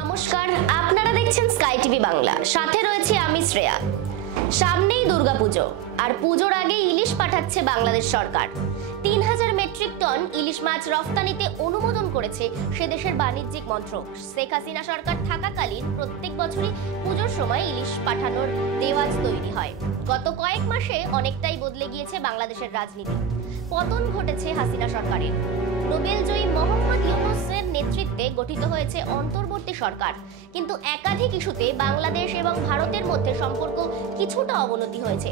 নমস্কার, আপনারা দেখছেন স্কাই টিভি বাংলা। সাথে রয়েছে আমি শ্রেয়া। সামনেই দুর্গাপুজো, আর পুজোর আগে ইলিশ পাঠাচ্ছে বাংলাদেশ সরকার। 3000 মেট্রিক টন ইলিশ মাছ রফতানিতে অনুমোদন করেছে সে দেশের বাণিজ্যিক মন্ত্রক। শেখ হাসিনা সরকার থাকাকালীন প্রত্যেক বছরই পুজোর সময় ইলিশ পাঠানোর দেওয়াজ তৈরি হয়। গত কয়েক মাসে অনেকটাই বদলে গিয়েছে বাংলাদেশের রাজনীতি। পতন ঘটেছে হাসিনা সরকারের। নোবেলজয়ী মোহাম্মদ ইউনূসের নেতৃত্বে গঠিত হয়েছে অন্তর্বর্তী সরকার, কিন্তু একাধিক ইস্যুতে বাংলাদেশ এবং ভারতের মধ্যে সম্পর্ক কিছুটা অবনতি হয়েছে।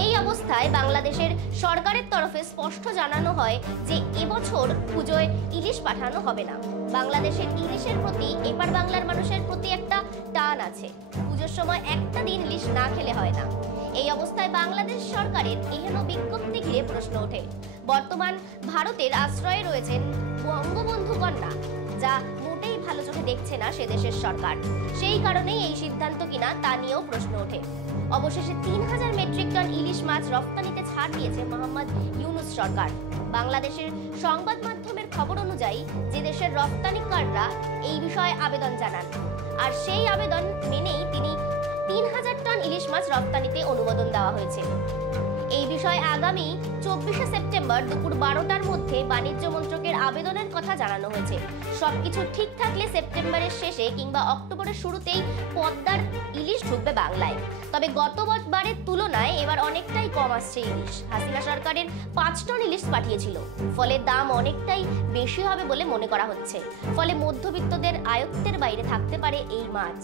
এই অবস্থায় বাংলাদেশের সরকারের তরফে স্পষ্ট জানানো হয় যে এবছর পুজোয় ইলিশ পাঠানো হবে না। বাংলাদেশের ইলিশের প্রতি এপার বাংলার মানুষের প্রতি একটা টান আছে। পুজোর সময় একটা দিন ইলিশ না খেলে হয় না। এই অবস্থায় বাংলাদেশ সরকারের এহেন বিজ্ঞপ্তি ঘিরে প্রশ্ন ওঠে। বর্তমান ভারতের আশ্রয়ে রয়েছেন বঙ্গবন্ধু কন্যা, যা মোটেই ভালো চোখে দেখছে না সে দেশের সরকার। সেই কারণেই এই সিদ্ধান্ত কিনা তা নিয়েও প্রশ্ন ওঠে। অবশেষে 3000 মেট্রিক টন ইলিশ মাছ রফতানিতে ছাড় দিয়েছে মোহাম্মদ ইউনূস সরকার। বাংলাদেশের সংবাদ মাধ্যমের খবর অনুযায়ী যে দেশের রফতানিকাররা এই বিষয়ে আবেদন জানান, আর সেই আবেদন মেনেই তিনি 3000 টন ইলিশ মাছ রফতানিতে অনুমোদন দেওয়া হয়েছে। এই বিষয়ে আগামী 24শে সেপ্টেম্বর দুপুর 12টার মধ্যে বাণিজ্য মন্ত্রকের আবেদনের কথা জানানো হয়েছে। সবকিছু ঠিক থাকলে সেপ্টেম্বরের শেষে কিংবা অক্টোবরের শুরুতেই পদ্মার ইলিশ ঢুকবে বাংলায়। তবে গতবারের তুলনায় এবার অনেকটাই কম আসছে ইলিশ। হাসিনা সরকারের 5 টন ইলিশ পাঠিয়েছিল, ফলে দাম অনেকটাই বেশি হবে বলে মনে করা হচ্ছে। ফলে মধ্যবিত্তদের আয়ত্তের বাইরে থাকতে পারে এই মাছ।